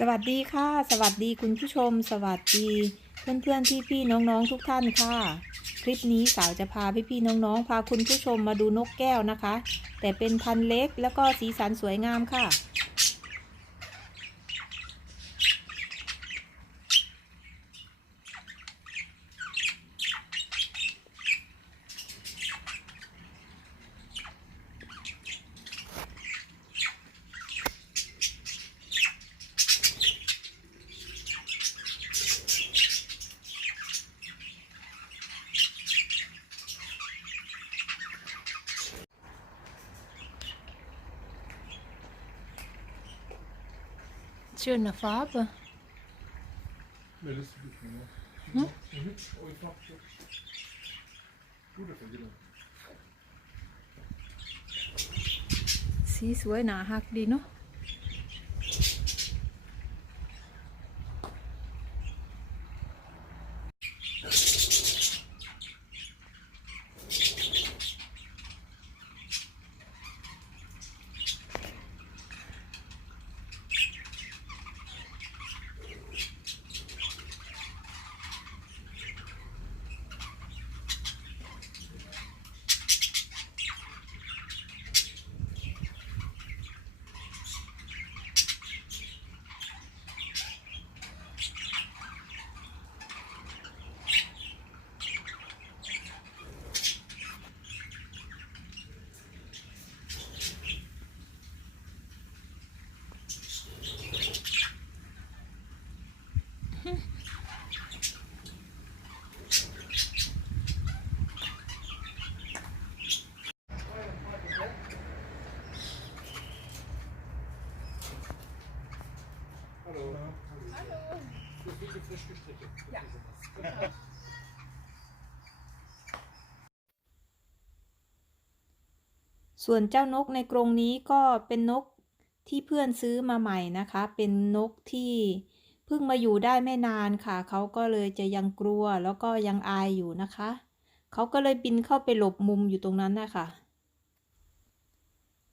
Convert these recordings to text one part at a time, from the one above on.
สวัสดีค่ะ สวัสดีคุณผู้ชม สวัสดีเพื่อนเพื่อนพี่พี่น้องน้องทุกท่านค่ะ คลิปนี้สาวจะพาพี่พี่น้องน้องพาคุณผู้ชมมาดูนกแก้วนะคะ แต่เป็นพันเล็กแล้วก็สีสันสวยงามค่ะ Schöne Farbe. Väldigt wohl nachhaltig, ne fan. Gode farger. สีสวยหนาฮักดีเนาะ Hallo. Hallo. Du bist wirklich frisch gestrichen. Ja. ส่วนเจ้านกในกรงนี้ก็เป็นนกที่เพื่อนซื้อมาใหม่นะคะ เป็นนกที่ เพิ่งมาอยู่ได้ไม่นานค่ะ เขาก็เลยจะยังกลัวแล้วก็ยังอายอยู่นะคะ เขาก็เลยบินเข้าไปหลบมุมอยู่ตรงนั้นนะคะ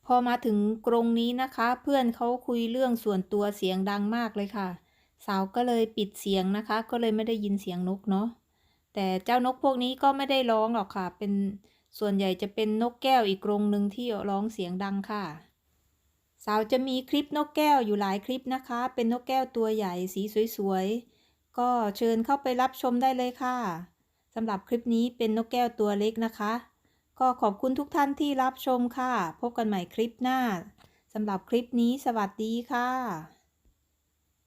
พอมาถึงกรงนี้นะคะ เพื่อนเขาคุยเรื่องส่วนตัวเสียงดังมากเลยค่ะ สาวก็เลยปิดเสียงนะคะ ก็เลยไม่ได้ยินเสียงนกเนาะแต่เจ้านกพวกนี้ก็ไม่ได้ร้องหรอกค่ะ เป็นส่วนใหญ่จะเป็นนกแก้วอีกกรงหนึ่งที่ร้องเสียงดังค่ะ สาวจะมีคลิปนกแก้วอยู่หลายคลิปนะคะ เป็นนกแก้วตัวใหญ่สีสวยๆ ก็เชิญเข้าไปรับชมได้เลยค่ะสำหรับคลิปนี้เป็นนกแก้วตัวเล็กนะคะ ก็ขอบคุณทุกท่านที่รับชมค่ะ พบกันใหม่คลิปหน้าสำหรับคลิปนี้สวัสดีค่ะ